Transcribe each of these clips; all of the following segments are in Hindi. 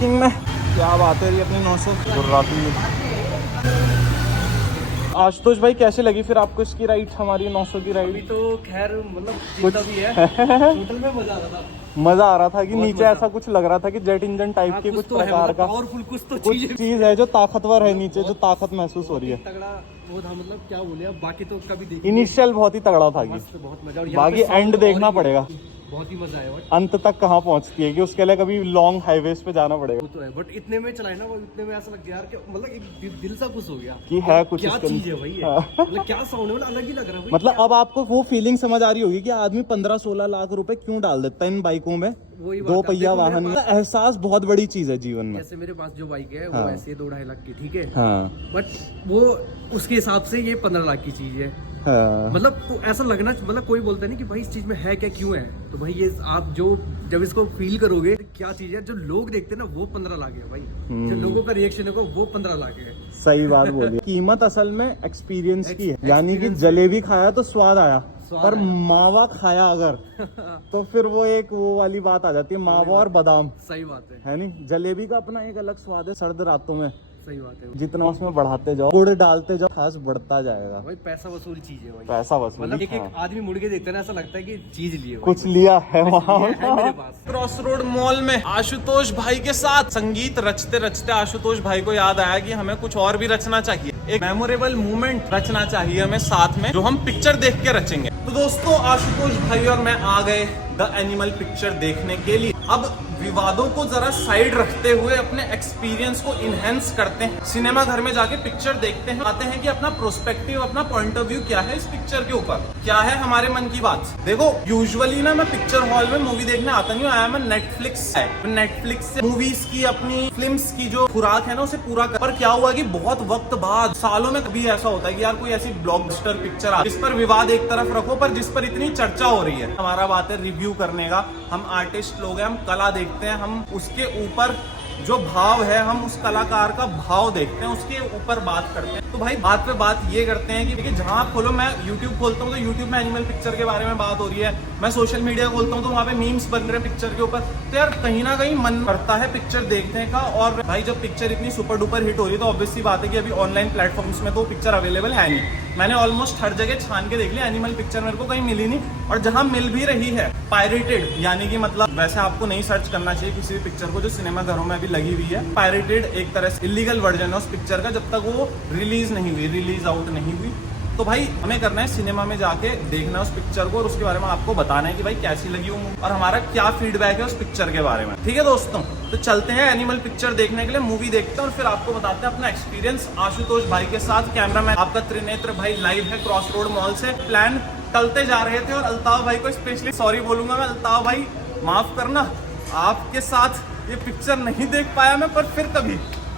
किंग में क्या बात है रही अपनी 900 गुर्राती। आशुतोष भाई कैसे लगी फिर आपको इसकी राइड, हमारी 900 की राइड? तो खैर मतलब जितना भी है होटल में मजा आ रहा था। मजा आ रहा था कि नीचे ऐसा कुछ लग रहा था कि जेट इंजन टाइप की कुछ तो प्रकार का पावरफुल कुछ तो कुछ चीज है जो ताकतवर है, नीचे जो ताकत महसूस हो रही है। तगड़ा वो था, मतलब क्या बोले अब, बाकी तो कभी देखी इनिशियल बहुत ही तगड़ा था कि बहुत मजा, और बाकी एंड देखना पड़ेगा बहुत ही मजा आया। अंत तक कहाँ पहुंचती है कि उसके लिए कभी लॉन्ग हाईवेज पे जाना पड़ेगा। वो तो है, बट इतने में चलाए ना, वो इतने में ऐसा लग गया यार कि मतलब एक दिल सा खुश हो गया कि है कुछ क्या इसके चीज है भाई ये। मतलब क्या साउंड है, मतलब अलग ही लग रहा है भाई। मतलब अब आपको वो फीलिंग समझ आ रही होगी कि आदमी 15-16 लाख रुपए क्यों डाल देता है इन बाइकों में, वही दो पहिया वाहन में। एहसास बहुत बड़ी चीज है जीवन में। जैसे मेरे पास जो बाइक है वो ऐसे 2-2.5 लाख की, ठीक है, हाँ बट वो उसके हिसाब से ये 15 लाख की चीज है। हाँ। मतलब तो ऐसा लगना, मतलब कोई बोलता नहीं कि भाई इस चीज में है क्या, क्यों है, तो भाई ये आप जो जब इसको फील करोगे क्या चीज है, जो लोग देखते हैं ना वो 15 लाख है भाई, जो लोगों का रिएक्शन है वो 15 लाख है। सही बात बोली। कीमत असल में एक्सपीरियंस की है, यानी कि जलेबी खाया तो स्वाद आया, पर मावा खाया अगर तो फिर वो एक वो वाली बात आ जाती है, मावा और बादाम। सही बात है नहीं, जलेबी का अपना एक अलग स्वाद है सर्द रातों में। सही बात है, जितना उसमें बढ़ाते जाओ, गुड़ डालते जाओ, खास बढ़ता जाएगा भाई पैसा वसूल चीज है भाई। पैसा वसूल। मतलब एक आदमी मुड़ के देखता है ना, ऐसा लगता है कि चीज लिए कुछ लिया है वहाँ मेरे पास। क्रॉस रोड मॉल में आशुतोष भाई के साथ संगीत रचते रचते आशुतोष भाई को याद आया कि हमें कुछ और भी रचना चाहिए, एक मेमोरेबल मोमेंट रचना चाहिए हमें साथ में, जो हम पिक्चर देख के रचेंगे। तो दोस्तों आशुतोष भाई और मैं आ गए द एनिमल पिक्चर देखने के लिए। अब विवादों को जरा साइड रखते हुए अपने एक्सपीरियंस को इनहेंस करते हैं, सिनेमा घर में जाके पिक्चर देखते हैं, आते हैं कि अपना प्रोस्पेक्टिव, अपना पॉइंट ऑफ व्यू क्या है इस पिक्चर के ऊपर, क्या है हमारे मन की बात। देखो यूजुअली ना मैं पिक्चर हॉल में मूवी देखने आता नहीं हूँ, आया मैं नेटफ्लिक्स है, नेटफ्लिक्स से मूवीज की, अपनी फिल्म्स की जो खुराक है ना उसे पूरा कर। पर क्या हुआ कि बहुत वक्त बाद, सालों में कभी ऐसा होता है कि यार कोई ऐसी ब्लॉकबस्टर पिक्चर आ जिस पर विवाद एक तरफ रखो पर जिस पर इतनी चर्चा हो रही है। हमारा बात है रिव्यू करने का, हम आर्टिस्ट लोग हैं, हम कला देखते हैं, हम उसके ऊपर जो भाव है, हम उस कलाकार का भाव देखते हैं, उसके ऊपर बात करते हैं। तो भाई बात पे बात ये करते हैं कि देखिए जहां आप खोलो, मैं YouTube खोलता हूँ तो YouTube में एनिमल पिक्चर के बारे में बात हो रही है, मैं सोशल मीडिया खोलता हूँ तो वहाँ पे मीम्स बन रहे हैं पिक्चर के ऊपर, तो यार कहीं ना कहीं मन करता है पिक्चर देखने का। और भाई जब पिक्चर इतनी सुपर डुपर हिट हो रही है तो ऑब्वियसली बात है कि अभी ऑनलाइन प्लेटफॉर्म्स में तो पिक्चर अवेलेबल है नहीं। मैंने ऑलमोस्ट हर जगह छान के देख लिया, एनिमल पिक्चर मेरे को कहीं मिली नहीं, और जहां मिल भी रही है पायरेटेड, यानी कि मतलब वैसे आपको नहीं सर्च करना चाहिए किसी भी पिक्चर को जो सिनेमा घरों में अभी लगी हुई है। पायरेटेड एक तरह से इलीगल वर्जन है उस पिक्चर का, जब तक वो रिलीज नहीं हुई, रिलीज आउट नहीं हुई। तो भाई हमें करना है सिनेमा में जाके देखना है उस पिक्चर को, और उसके बारे में आपको बताना है कि भाई कैसी लगी वो मूवी और हमारा क्या फीडबैक है उस पिक्चर के बारे में। ठीक है दोस्तों, तो चलते हैं एनिमल पिक्चर देखने के लिए, मूवी देखते हैं और फिर आपको बताते हैं अपना एक्सपीरियंस आशुतोष भाई के साथ। कैमरामैन आपका त्रिनेत्र भाई लाइव है क्रॉस रोड मॉल से। प्लान टलते जा रहे थे और अल्ताफ भाई को स्पेशली सॉरी बोलूंगा मैं, अल्ताफ भाई माफ करना, आपके साथ ये पिक्चर नहीं देख पाया मैं, पर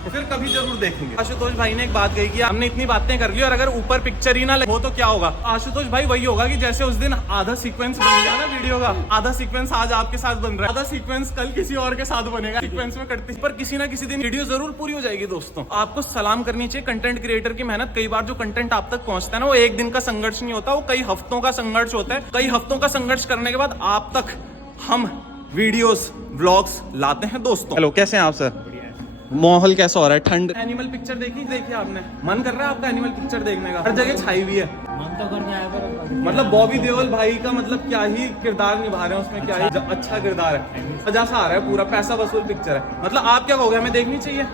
फिर कभी जरूर देखेंगे। आशुतोष भाई ने एक बात कही कि हमने इतनी बातें कर ली और अगर ऊपर पिक्चर ही ना लगे तो क्या होगा। आशुतोष भाई वही होगा कि जैसे उस दिन आधा सीक्वेंस बन गया ना वीडियो का, आधा सीक्वेंस आज आपके साथ बन रहा है, आधा सीक्वेंस कल किसी और के साथ बनेगा, सीक्वेंस में करते पर किसी ना किसी दिन वीडियो जरूर पूरी हो जाएगी। दोस्तों आपको सलाम करनी चाहिए कंटेंट क्रिएटर की मेहनत। कई बार जो कंटेंट आप तक पहुंचता है ना वो एक दिन का संघर्ष नहीं होता, वो कई हफ्तों का संघर्ष होता है। कई हफ्तों का संघर्ष करने के बाद आप तक हम वीडियोस व्लॉग्स लाते हैं। दोस्तों हेलो, कैसे हैं आप सर? माहौल कैसा हो रहा है? ठंड। एनिमल पिक्चर देखी आपने? मन कर रहा है आपका एनिमल पिक्चर देखने का? हर जगह छाई हुई है, मन तो कर रहा है, मतलब बॉबी देओल भाई का मतलब क्या ही किरदार निभा रहे हैं उसमें, क्या ही अच्छा किरदार है, मजा सा आ रहा है, पूरा पैसा वसूल पिक्चर है। मतलब आप क्या कहोगे, हमें देखनी चाहिए?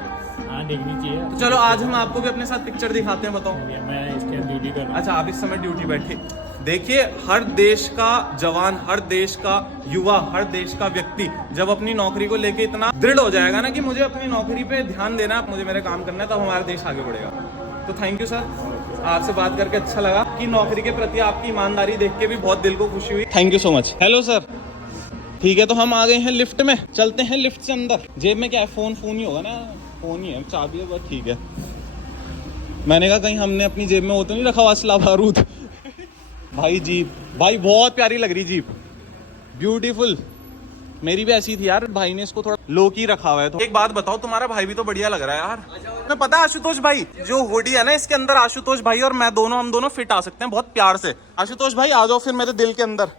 हाँ देखनी चाहिए। तो चलो आज हम आपको भी अपने साथ पिक्चर दिखाते हैं, बताओ। मैं इसके ड्यूटी कर रहा हूँ। अच्छा आप इस समय ड्यूटी बैठे। देखिए हर देश का जवान, हर देश का युवा, हर देश का व्यक्ति जब अपनी नौकरी को लेके इतना दृढ़ हो जाएगा ना कि मुझे अपनी नौकरी पे ध्यान देना है, मुझे मेरा काम करना है, तब हमारा देश आगे बढ़ेगा। तो थैंक यू सर, आपसे बात करके अच्छा लगा कि नौकरी के प्रति आपकी ईमानदारी देख के भी बहुत दिल को खुशी हुई। Thank you so much. Hello sir, ठीक है तो हम आ गए हैं लिफ्ट में, चलते हैं लिफ्ट से अंदर। जेब में क्या है, फोन ही होगा ना, फोन ही है, चाबी है बस, ठीक है। मैंने कहा कहीं हमने अपनी जेब में वो तो नहीं रखा हुआ असला बारूद। भाई जीप, भाई बहुत प्यारी लग रही जीप, ब्यूटीफुल। मेरी भी ऐसी थी यार, भाई ने इसको थोड़ा लो की रखा हुआ है। तो एक बात बताओ, तुम्हारा भाई भी तो बढ़िया लग रहा है यार। मैं पता है आशुतोष भाई, जो हुडी है ना इसके अंदर आशुतोष भाई और मैं दोनों, हम दोनों फिट आ सकते हैं बहुत प्यार से। आशुतोष भाई आ जाओ फिर मेरे दिल के अंदर,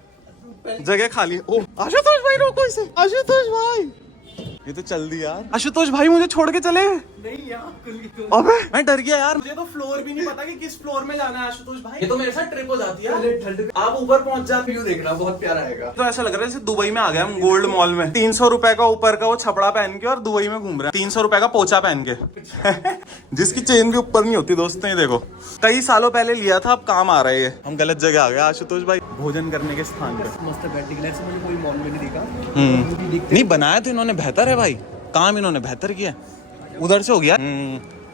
जगह खाली। ओ आशुतोष भाई रोको इसे, आशुतोष भाई ये तो चल दी यार। आशुतोष भाई मुझे छोड़ के चले। नहीं यार, अबे मैं डर गया यार, मुझे तो फ्लोर भी नहीं पता कि किस फ्लोर में जाना है आशुतोष भाई। ये तो मेरे साथ ट्रिप हो जाती है। ठंड आप ऊपर पहुंच जाते, व्यू देखना बहुत प्यारा आएगा। तो ऐसा लग रहा है जैसे दुबई में आ गए हम, गोल्ड मॉल में। 300 रुपए का ऊपर का वो छपड़ा पहन के और दुबई में घूम रहे हैं 300 रुपए का पोछा पहन के जिसकी चेन भी ऊपर नहीं होती दोस्तों। ये देखो कई सालों पहले लिया था, अब काम आ रहा है ये। हम गलत जगह आ गए आशुतोष भाई, भोजन करने के स्थान पे। मस्त बैठने के लिए ऐसे मुझे कोई मॉल में नहीं दिखा। नहीं बनाया तो इन्होंने बेहतर है भाई, काम इन्होंने बेहतर किया। उधर से हो गया।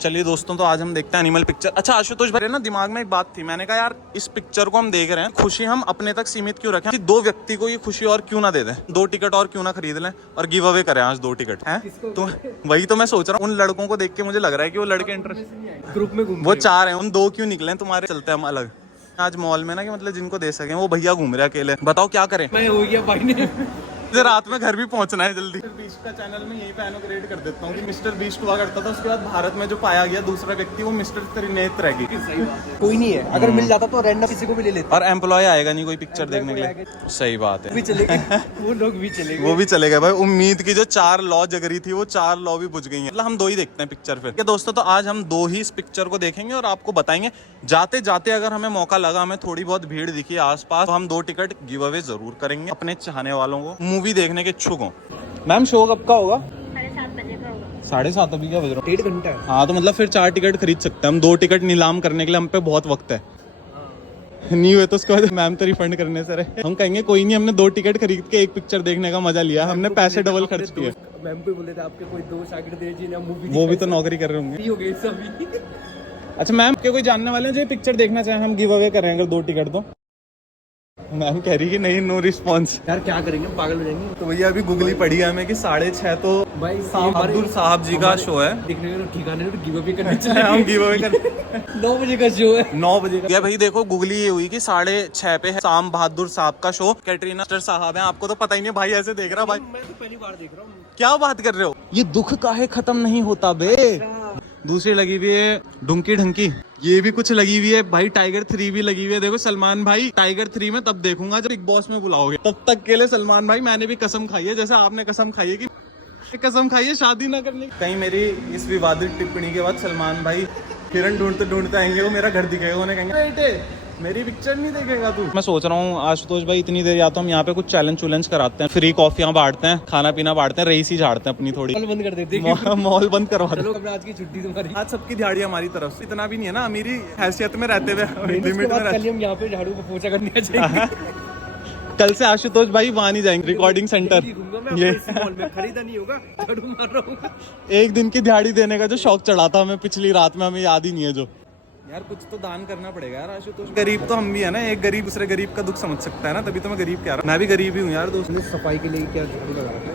चलिए दोस्तों, तो आज हम देखते हैं एनिमल पिक्चर। अच्छा आशुतोष भाई ना, दिमाग में एक बात थी, मैंने कहा यार इस पिक्चर को हम देख रहे हैं, खुशी हम अपने तक सीमित क्यों रखें, कि 2 व्यक्ति को ये खुशी और क्यों ना दे दें, 2 टिकट और क्यों ना खरीद लें और गिव अवे करें आज 2 टिकट हैं। तो वही तो मैं सोच रहा हूँ, उन लड़कों को देख के मुझे लग रहा है कि वो लड़के इंटरेस्ट ग्रुप में घूम वो 4 हैं, उन 2 क्यों निकले, तुम्हारे चलते हम अलग आज मॉल में ना, कि मतलब जिनको दे सके। वो भैया घूम रहे हैं अकेले, बताओ क्या करें। मैं हो गया भाई ने। मुझे रात में घर भी पहुंचना है जल्दी। मिस्टर बीस्ट का चैनल में यही पे इनॉग्रेट कर देता हूँ कि मिस्टर बीस्ट हुआ करता था, उसके बाद भारत में जो पाया गया दूसरा व्यक्ति वो मिस्टर त्रिनेत्र है। सही बात है, कोई नहीं है, अगर मिल जाता तो रैंडम किसी को भी ले लेते। और एम्प्लॉय आएगा नहीं कोई पिक्चर देखने के लिए। सही बात भी है, चलेंगे वो लोग भी चलेंगे, वो भी चले गए भाई। उम्मीद की जो 4 लॉ जग रही थी वो 4 लॉ भी बुझ गई हैं। मतलब हम 2 ही देखते हैं पिक्चर फिर। दोस्तों तो आज हम 2 ही इस पिक्चर को देखेंगे और आपको बताएंगे। जाते जाते अगर हमें मौका लगा, हमें थोड़ी बहुत भीड़ दिखी आसपास, तो हम 2 टिकट गिव अवे जरूर करेंगे अपने चाहने वालों को, मूवी देखने के इच्छुक हो। मैम शो कब का होगा? 7:30 बजे का होगा। 7:30 अभी क्या बज रहा है? 1.5 घंटा है। हाँ तो मतलब फिर 4 टिकट खरीद सकते हैं हम। 2 टिकट नीलाम करने के लिए हम पे बहुत वक्त है। नहीं हुए तो उसके बाद मैम तो रिफंड करने से रहे। हम कहेंगे कोई नहीं, हमने 2 टिकट खरीद के एक पिक्चर देखने का मजा लिया, हमने पैसे डबल खर्च किए। मैम को बोले थे आपके कोई 2 शागिर्द हैं जिन्हें मूवी वो भी तो नौकरी कर रहे होंगे। फ्री हो गए सभी। अच्छा मैम के कोई जानने वाले हैं जो पिक्चर देखना चाहें, हम गिव अवे करें अगर 2 टिकट तो। मैम कह रही कि नहीं, नो रिस्पॉन्स। यार क्या करेंगे, पागल हो जाएंगे। तो भैया अभी गूगली पड़ी है हमें कि 6:30 तो भाई बहादुर साहब जी का शो है। देखने का ठिकाने तो गिव अवे करने चले। हम गिव अवे कर 9 बजे का शो है। 9 बजे का। भाई देखो गूगली ये हुई कि 6:30 पे है शाम बहादुर साहब का शो। कैटरीना कैफ साहब हैं, आपको तो पता ही नहीं भाई, ऐसे देख रहा भाई। मैं तो पहली बार देख रहा हूँ। क्या बात कर रहे हो, ये दुख काहे खत्म नहीं होता बे। दूसरी लगी हुई है ढुंकी ढंकी, ये भी कुछ लगी हुई है भाई। टाइगर 3 भी लगी हुई है। देखो सलमान भाई टाइगर 3 में तब देखूंगा जब बिग बॉस में बुलाओगे, तब तक के लिए सलमान भाई मैंने भी कसम खाई है, जैसे आपने कसम खाई है कि कसम खाई है शादी ना करने की। कहीं मेरी इस विवादित टिप्पणी के बाद सलमान भाई हिरन ढूंढते ढूंढते आएंगे, वो मेरा घर दिखेगा, उन्हें कहेंगे बेटे मेरी पिक्चर नहीं देखेगा तू। मैं सोच रहा हूँ आशुतोष भाई इतनी देर या तो हम यहाँ पे कुछ चैलेंज चुलेंज कराते हैं, फ्री कॉफियाँ बांटते हैं, खाना पीना बांटते हैं, रईसी झाड़ते हैं अपनी थोड़ी। मॉल बंद कर देते हैं। मॉल बंद करवा चलो अब आज की छुट्टी तुम्हारी। आज सबकी दिहाड़ी हमारी तरफ से, इतना भी नहीं है ना अमीरी हैसियत में रहते हुए, लिमिट में कल हम यहाँ पे झाड़ू को पोछा करने जाएंगे। कल से आशुतोष भाई वहाँ नहीं जाएंगे, रिकॉर्डिंग सेंटर। ये मॉल में खरीदा नहीं होगा, झाड़ू मार रहा हूँ। एक दिन की दिहाड़ी देने का जो शौक चढ़ा था हमें पिछली रात में, हमें याद ही नहीं है जो। यार कुछ तो दान करना पड़ेगा यार आशुतोष। गरीब तो हम भी है ना, एक गरीब दूसरे गरीब का दुख समझ सकता है ना, तभी तो मैं गरीब कह रहा हूँ। मैं भी गरीब ही हूँ यार दोस्त। सफाई के लिए क्या झाड़ू लगा रखा है?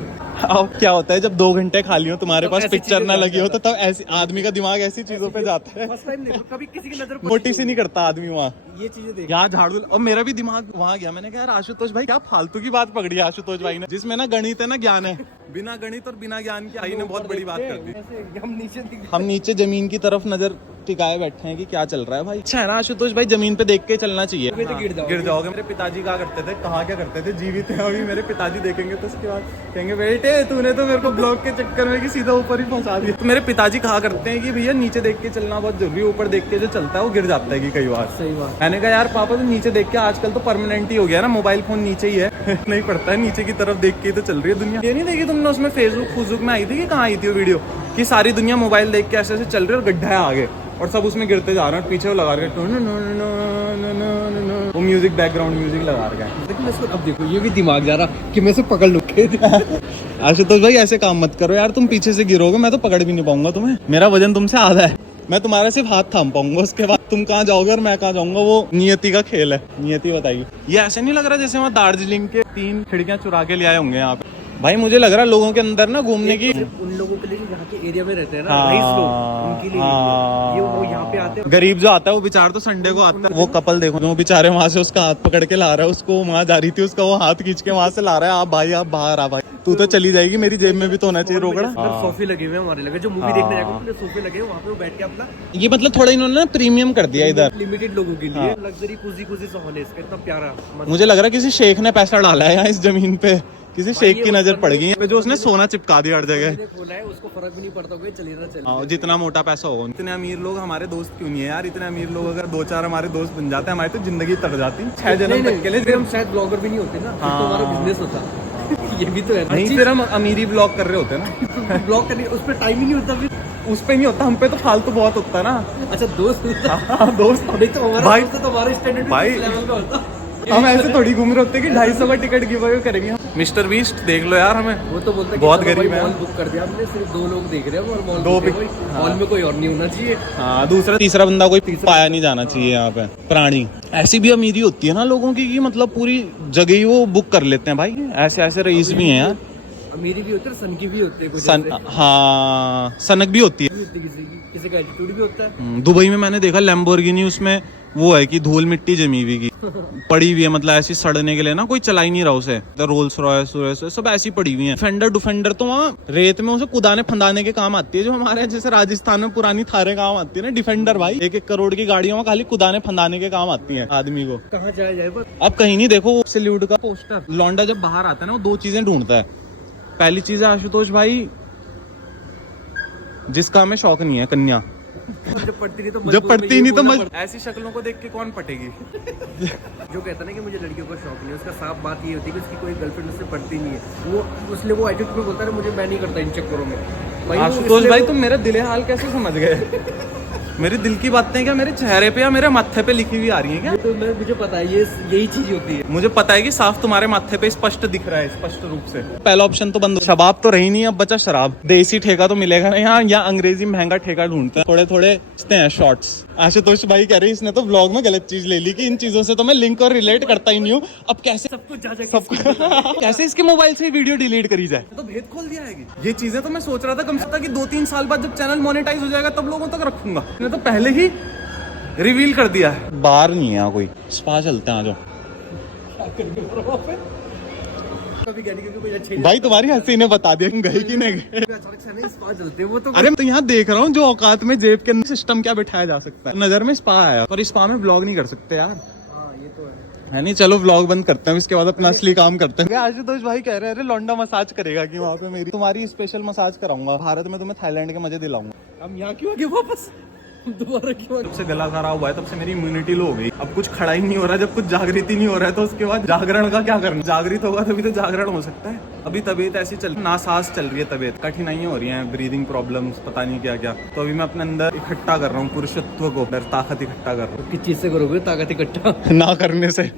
अब क्या होता है जब 2 घंटे खाली हो, तुम्हारे तो पास ऐसी पिक्चर चीजें ना लगी हो, तो जाता तब ऐसी आदमी का दिमाग ऐसी चीजों पे जाता है। फर्स्ट टाइम देखो, कभी किसी की नजर नोटिस ही नहीं करता आदमी वहाँ। ये चीजें देख। यहाँ झाड़ू, और मेरा भी दिमाग वहाँ गया। मैंने कहा यार आशुतोष भाई क्या फालतू की बात पकड़ी है आशुतोष भाई ने, जिसमें ना गणित है ना ज्ञान है। बिना गणित और बिना ज्ञान के भाई ने बहुत बड़ी बात कर दी। हम नीचे जमीन की तरफ नजर टिकाए बैठे हैं कि क्या चल रहा है भाई। अच्छा है ना आशुतोष भाई, जमीन पे देख के चलना चाहिए। तो गिर जाओगे। मेरे पिताजी कहा करते थे, कहा क्या करते थे, जीवित है अभी। मेरे पिताजी देखेंगे तो उसके बाद कहेंगे बेटे तूने तो मेरे को ब्लॉक के चक्कर में कि सीधा ऊपर ही पहुंचा दिया। तो मेरे पिताजी कहा करते हैं कि भैया नीचे देख के चलना बहुत जरूरी है, ऊपर देख के जो चलता है वो गिर जाता है कि कई बार। सही बात। मैंने कहा यार पापा तो नीचे देख के, आजकल तो परमानेंट ही हो गया ना, मोबाइल फोन नीचे ही है नहीं पड़ता है, नीचे की तरफ देख के ही तो चल रही है दुनिया। ये नहीं देखी तुमने उसमें फेसबुक में आई थी कि कहाँ आई थी वो वीडियो, कि सारी दुनिया मोबाइल देख के ऐसे ऐसे चल रही है और गड्ढा है आगे, और सब उसमें गिरते जा रहे हैं, पीछे वो लगा रहे वो म्यूजिक, बैकग्राउंड म्यूजिक लगा रहे हैं। लेकिन इसको अब देखो, ये भी दिमाग जा रहा कि मैं से पकड़ लूं। आशुतोष भाई ऐसे काम मत करो यार, तुम पीछे से गिरोगे, मैं तो पकड़ भी नहीं पाऊंगा तुम्हें, मेरा वजन तुमसे आधा है, मैं तुम्हारा सिर्फ हाथ थाम पाऊंगा, उसके बाद तुम कहाँ जाओगे और मैं कहाँ जाऊंगा, वो नियति का खेल है। नियति बताइए, ये ऐसे नहीं लग रहा जैसे वहाँ दार्जिलिंग के 3 खिड़कियां चुरा के ले आए होंगे यहाँ पे भाई। मुझे लग रहा है लोगों के अंदर ना घूमने की, उन लोगों के लिए यहाँ के एरिया में रहते हैं ना, रईस लोग, उनके लिए ये वो यहाँ पे आते हैं। गरीब जो आता है वो बेचारा तो संडे को आता है। वो कपल देखो जो बेचारे वहाँ से उसका हाथ पकड़ के ला रहा है, उसको वहाँ जा रही थी, उसका वो हाथ खींच के वहाँ से ला रहा है, आप भाई आप बाहर आ भाई, तू तो चली जाएगी, मेरी जेब में भी तो होना चाहिए रोकड़ा। सोफे लगे हुए हमारे लगे, जो मूवी देखने जाएंगे सोफे लगे वहाँ पे बैठ के अपना, ये मतलब थोड़ा इन्होंने प्रीमियम कर दिया इधर, लिमिटेड लोगों के लिए लग्जरी कुजी सा हॉल है इसका, इतना प्यारा। मुझे लग रहा है किसी शेख ने पैसा डाला है यहाँ इस जमीन पे, किसी शेख की नजर पड़ गई जो उसने सोना चिपका दिया हर जगह। मैंने खोला है, उसको फर्क भी नहीं पड़ता होगा, चले ना चले। हाँ, जितना मोटा पैसा होगा। इतने अमीर लोग हमारे दोस्त क्यों नहीं है यार? इतने अमीर लोग अगर 2-4 हमारे दोस्त बन जाते हैं, हमारी तो जिंदगी तर जाती 6 जन्म तक के लिए। फिर हम शायद ब्लॉगर भी नहीं होते ना, फिर तो हमारा बिजनेस होता। ये भी तो है नहीं, फिर हम अमीरी ब्लॉग कर रहे होते ना। ब्लॉग करने उस पर टाइम ही नहीं होता, फिर उस पे नहीं होता, हम पे तो फालतू बहुत होता है ना। अच्छा दोस्त दोस्त नहीं तो हमारा भाई, दोस्त तो हमारे स्टैंडर्ड भाई, लेवल का होता। हम ऐसे थोड़ी घूम रहे होते कि 250 का टिकट गिव अवे करेंगे। मिस्टर बीस्ट देख लो यार, हमें वो तो बोलता है कि बहुत चलो गरीब भाई, है। मॉल बुक कर दिया हमने, सिर्फ 2 लोग देख रहे हैं और मॉल दो बुक है पिक- भाई, मॉल में कोई और नहीं होना चाहिए। हाँ, दूसरा तीसरा बंदा कोई पाया नहीं जाना चाहिए यहाँ पे। प्राणी ऐसी भी अमीरी होती है ना लोगों की कि मतलब पूरी जगह ही वो बुक कर लेते हैं भाई। ऐसे ऐसे रईस भी हैं यार। अमीरी भी होती है, सन की भी होती है कुछ सन, हाँ, सनक भी होती है। किसी का एटीट्यूड भी होता है। दुबई में मैंने देखा लैम्बोर्गिनी, उसमें वो है कि धूल मिट्टी जमी हुई की पड़ी हुई है, मतलब ऐसी सड़ने के लिए ना, कोई चला ही नहीं रहा उसे। तो रोल्स रॉयस सब ऐसी पड़ी हुई है। डिफेंडर तो वहाँ रेत में उसे कुदाने फंदाने के काम आती है, जो हमारे जैसे राजस्थान में पुरानी थारे काम आती है ना। डिफेंडर भाई 1-1 करोड़ की गाड़ियों में खाली कुदाने फंदाने के काम आती है आदमी को। कहाँ जाया जाए पर अब कहीं नहीं देखो, सैल्यूट का पोस्टर। लौंडा जब बाहर आता है ना, वो 2 चीजें ढूंढता है। पहली चीज है आशुतोष भाई, जिसका हमें शौक नहीं है, कन्या। जब पढ़ती नहीं तो जब पढ़ती नहीं तो ऐसी शक्लों को देख के कौन पटेगी? जो कहता है ना कि मुझे लड़कियों का शौक नहीं है, उसका साफ बात ये होती है कि उसकी कोई गर्लफ्रेंड उससे पढ़ती नहीं है। वो उसलिए वो एटीट्यूड में बोलता है मुझे, मैं नहीं करता इन चक्करों में। भाई वो आशुतोष इसलिए भाई, वो- तुम मेरा दिल हाल कैसे समझ गए? मेरे दिल की बातें क्या मेरे चेहरे पे या मेरे माथे पे लिखी हुई आ रही है क्या? तो मुझे पता है ये यही चीज होती है। मुझे पता है कि साफ तुम्हारे माथे पे स्पष्ट दिख रहा है, स्पष्ट रूप से। पहला ऑप्शन तो बंद, शबाब तो रही नहीं, अब बचा शराब। देसी ठेका तो मिलेगा ना यहाँ, या अंग्रेजी महंगा ठेका ढूंढते हैं। थोड़े थोड़े हैं शॉर्ट्स। आशुतोष भाई कह रहे हैं इसने तो व्लॉग में गलत चीज ले ली कि इन चीजों से तो मैं लिंक और रिलेट करता ही नहीं हूँ। अब कैसे सब कुछ जा कैसे इसके मोबाइल से वीडियो डिलीट करी जाए? तो भेद खोल दिया है। ये चीजें तो मैं सोच रहा था कम से कम कि 2-3 साल बाद जब चैनल मोनेटाइज हो जाएगा तब लोगों तक रखूंगा। मैंने तो पहले ही रिवील कर दिया है। बाहर नहीं है यहाँ कोई, स्पा चलते हैं आ जाओ। कभी कहने क्योंकि कोई अच्छे भाई तुम्हारी हंसी ने बता दिया तुम गए कि नहीं गए। अचानक से नहीं स्पा चलते वो तो। अरे मैं तो यहाँ देख रहा हूँ जो औकात में जेब के अंदर सिस्टम क्या बिठाया जा सकता है। नजर में स्पा आया, पर स्पा में व्लॉग नहीं कर सकते यार। हाँ ये तो है नहीं, चलो व्लॉग बंद करते हैं, इसके बाद अपना असली काम करते हैं। आशुतोष भाई कह रहे हैं अरे लौंडा मसाज करेगा कि वहाँ पे मेरी तुम्हारी स्पेशल मसाज कराऊंगा। भारत में तुम्हें थाईलैंड के मजे दिलाऊंगा। हम यहाँ क्यों आगे वापस दोबारा क्यों? जब से गला खराब हुआ है तब से मेरी इम्यूनिटी लो हो गई। अब कुछ खड़ा ही नहीं हो रहा है, जब कुछ जागृति नहीं हो रहा है तो उसके बाद जागरण का क्या करना? जागृत होगा तभी तो जागरण हो सकता है। अभी तबीयत ऐसी चल, नासाज चल रही है तबीयत, कठिनाइयां हो रही हैं, ब्रीदिंग प्रॉब्लम्स, पता नहीं क्या क्या। तो अभी मैं अपने अंदर इकट्ठा कर रहा हूँ पुरुषत्व को, ताकत इकट्ठा कर रहा किस चीज से करोगे ताकत इकट्ठा? हूँ। ना करने से,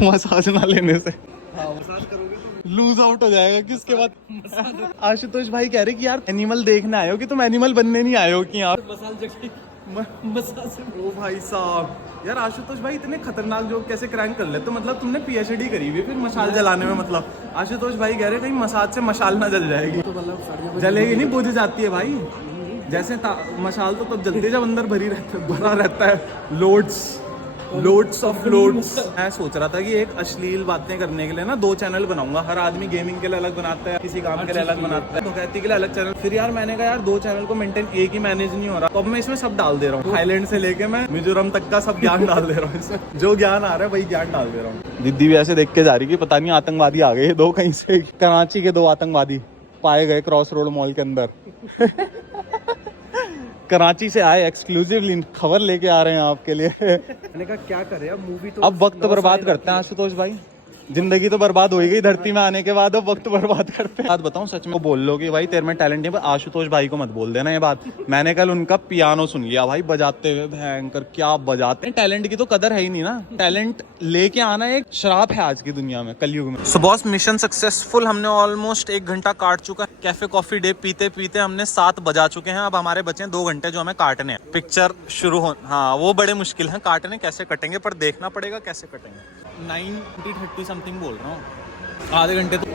मसाज ना लेने से हाँ मसाज करोगे तो लूज आउट हो जाएगा कि उसके बाद। आशुतोष भाई कह रहे कि यार एनिमल देखने आए हो कि तुम एनिमल बनने नहीं आए हो कि यार मसाज जगह मसाज। ओ भाई साहब, यार आशुतोष भाई इतने खतरनाक जॉब कैसे क्रैंक कर लेते? तो मतलब तुमने पीएचडी करी हुई फिर मशाल जलाने में, मतलब आशुतोष भाई कह रहे कहीं मसाज से मशाल ना जल जाएगी। तो मतलब साढ़े जलेगी नहीं, बुझ जाती है भाई। जैसे मशाल तो तब जलती है जब अंदर भरा रहता है लोड्स ऑफ लोड्स। मैं सोच रहा था कि एक अश्लील बातें करने के लिए ना 2 चैनल बनाऊंगा। हर आदमी गेमिंग के लिए अलग बनाता है, किसी काम के लिए अलग बनाता है, तो कहती के लिए अलग चैनल। फिर यार मैंने कहा यार 2 चैनल को मेंटेन एक ही मैनेज नहीं हो रहा, तो अब मैं इसमें सब डाल दे रहा हूँ। थाईलैंड से लेके मैं मिजोरम तक का सब ज्ञान डाल दे रहा हूँ इसमें। जो ज्ञान आ रहा है वही ज्ञान डाल दे रहा हूँ। दीदी भी ऐसे देख के जा रही कि पता नहीं आतंकवादी आ गए 2 कहीं से। कराची के 2 आतंकवादी पाए गए क्रॉस रोड मॉल के अंदर। कराची से आए, एक्सक्लूसिवली खबर लेके आ रहे हैं आपके लिए। मैंने कहा क्या करे अब, मूवी तो अब वक्त बर्बाद करते हैं आशुतोष भाई। जिंदगी तो बर्बाद हो ही गई धरती में आने के बाद, अब वक्त बर्बाद करते हैं। बात बताऊं सच में, बोल लो कि भाई तेरे में टैलेंट है, पर आशुतोष भाई को मत बोल देना ये बात। मैंने कल उनका पियानो सुन लिया भाई बजाते हुए, भयंकर क्या बजाते हैं। टैलेंट की तो कदर है ही नहीं ना, टैलेंट लेके आना एक श्राप है आज की दुनिया में, कलयुग में। सो बॉस मिशन सक्सेसफुल, हमने ऑलमोस्ट 1 घंटा काट चुका है। कैफे कॉफी डे पीते पीते हमने 7 बजा चुके हैं। अब हमारे बचे 2 घंटे जो हमें काटने हैं। पिक्चर शुरू हो, हाँ वो बड़े मुश्किल है काटने, कैसे कटेंगे पर देखना पड़ेगा कैसे कटेंगे। 9:30 समथिंग बोल रहा हूँ, आधे घंटे तो।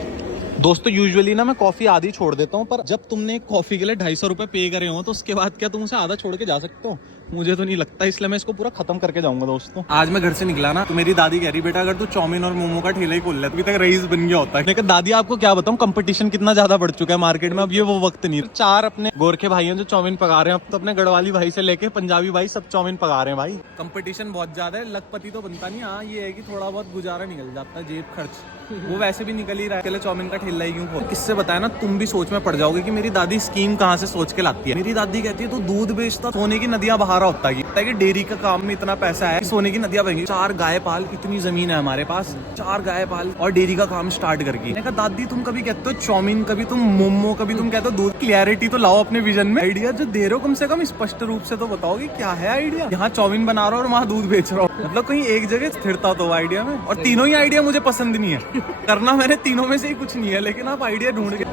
दोस्तों यूजुअली ना मैं कॉफी आधी छोड़ देता हूँ, पर जब तुमने कॉफी के लिए 250 रुपए पे करे हो तो उसके बाद क्या तुम उसे आधा छोड़ के जा सकते हो? मुझे तो नहीं लगता, इसलिए मैं इसको पूरा खत्म करके जाऊंगा दोस्तों। आज मैं घर से निकला ना तो मेरी दादी कह रही बेटा अगर तू चाउमीन और मोमो का ठेला ही खोल ले, अभी तक रईस बन गया होता है। लेकिन दादी आपको क्या बताऊं, कंपटीशन कितना ज्यादा बढ़ चुका है मार्केट में, अब ये वो वक्त नहीं। 4 अपने गोरखे भाई हैं जो चाउमीन पका रहे हैं, अब तो अपने गढ़वाली भाई से लेके पंजाबी भाई सब चाउमीन पका रहे हैं भाई। कंपटीशन बहुत ज्यादा है, लखपति तो बनता नहीं। हाँ ये है कि थोड़ा बहुत गुजारा निकल जाता है, जेब खर्च। वो वैसे भी निकल ही रहा है, अकेले चाउमीन का ठेला ही क्यों खोल। किससे बताया ना, तुम भी सोच में पड़ जाओगे कि मेरी दादी स्कीम कहाँ से सोच के लाती है। मेरी दादी कहती है तू दूध बेचता सोने की नदियां बहा रहा होता है कि डेयरी का काम में इतना पैसा है, सोने की नदियां बहेंगी। 4 गाय पाल, इतनी जमीन है हमारे पास, 4 गाय पाल और डेयरी का काम स्टार्ट करके। मैंने कहा दादी तुम कभी कहते हो चाउमीन, कभी तुम मोमो, कभी तुम कहते हो दूध। क्लियरिटी तो लाओ अपने विजन में, आइडिया जो दे रहे हो कम से कम स्पष्ट रूप से तो बताओ कि क्या है आइडिया। यहाँ चाउमीन बना रहा हो और वहाँ दूध बेच रहा हो, मतलब कहीं एक जगह स्थिरता तो आइडिया में। और तीनों ही आइडिया मुझे पसंद नहीं है, करना मैंने तीनों में से ही कुछ नहीं है, लेकिन आप आइडिया ढूंढ के।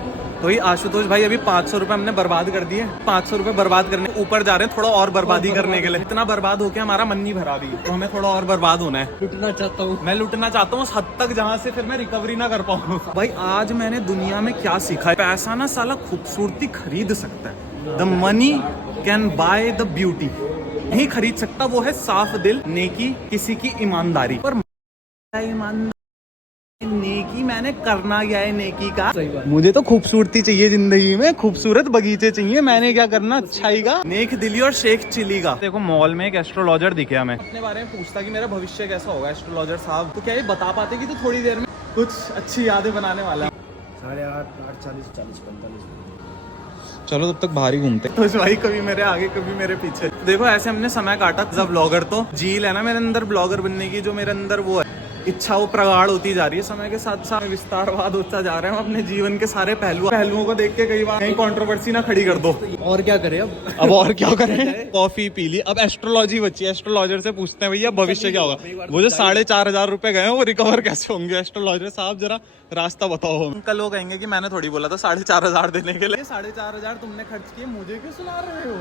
तो ये आशुतोष भाई अभी 500 रुपए हमने बर्बाद कर दिए। 500 रुपए बर्बाद करने ऊपर जा रहे हैं, थोड़ा और बर्बादी करने के लिए। इतना बर्बाद होके हमारा मन नहीं भरा भी, तो हमें थोड़ा और बर्बाद होना है। लुटना चाहता हूँ मैं लुटना चाहता हूँ उस हद तक जहाँ से फिर मैं रिकवरी ना कर पाऊँ। भाई आज मैंने दुनिया में क्या सीखा है, पैसा ना साला खूबसूरती खरीद सकता है। The money can by the beauty, नहीं खरीद सकता वो है साफ दिल, नेकी, किसी की ईमानदारी। पर ईमानदारी नेकी मैंने करना क्या है नेकी का। मुझे तो खूबसूरती चाहिए जिंदगी में, खूबसूरत बगीचे चाहिए। मैंने क्या करना, अच्छाई का, नेक दिली और शेख चिली का। देखो मॉल में एक एस्ट्रोलॉजर दिखे हमें, अपने बारे में पूछता कि मेरा भविष्य कैसा होगा। एस्ट्रोलॉजर साहब तो क्या ये बता पाते कि तू थोड़ी देर में कुछ अच्छी यादें बनाने वाला है। 8:30, 8:40, 40, 45। चलो तब तक बाहर ही घूमते। तो भाई कभी मेरे आगे कभी मेरे पीछे। देखो ऐसे हमने समय काटा। जब ब्लॉगर तो झील है ना मेरे अंदर, ब्लॉगर बनने की जो मेरे अंदर वो है इच्छा, वो प्रगाढ़ होती जा रही है। समय के साथ साथ विस्तारवाद होता जा रहा है। हम अपने जीवन के सारे पहलुओं को देख के कई बार कहीं कंट्रोवर्सी ना खड़ी कर दो। और क्या करें अब और क्या करें, कॉफी पी ली, अब एस्ट्रोलॉजी बची है। एस्ट्रोलॉजर से पूछते हैं भैया भविष्य क्या होगा। वो जो 4,500 रुपए गए वो रिकवर कैसे होंगे। एस्ट्रोलॉजर साहब जरा रास्ता बताओ। कल लोग कहेंगे कि मैंने थोड़ी बोला था 4,500 देने के लिए। 4,500 तुमने खर्च किए, मुझे क्यों सुना रहे हो।